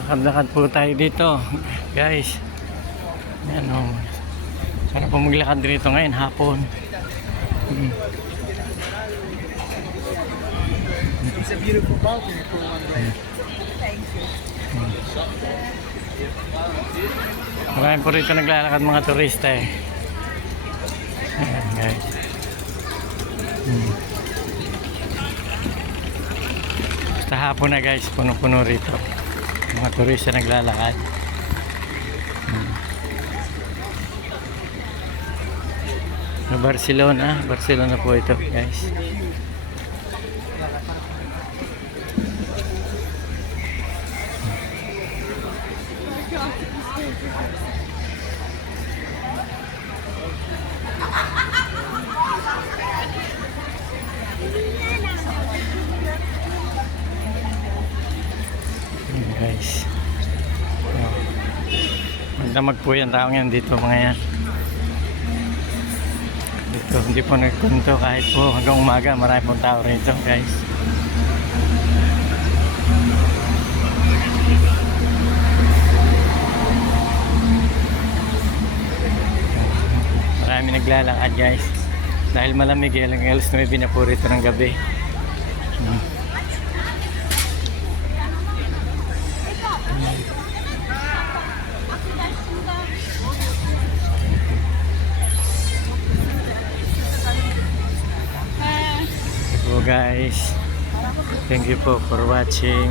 Lakad-lakad po tayo dito, guys. Yan o. Sana po maglakad dito ngayon, hapon. It's a beautiful balcony for one day. Thank you. Marami po rito naglalakad mga turista eh. Ayan, guys. Basta hapon na guys, puno-puno rito. Mga turista naglalakad. Sa Barcelona po ito guys. Guys, magdamag po yan tao yan dito mga yan. Dito hindi po nagpunto kahit po hanggang umaga, marami pong tao rito guys. Marami naglalakad guys dahil malamig eh, alas 9 na po rito ng gabi. So guys, thank you po for watching.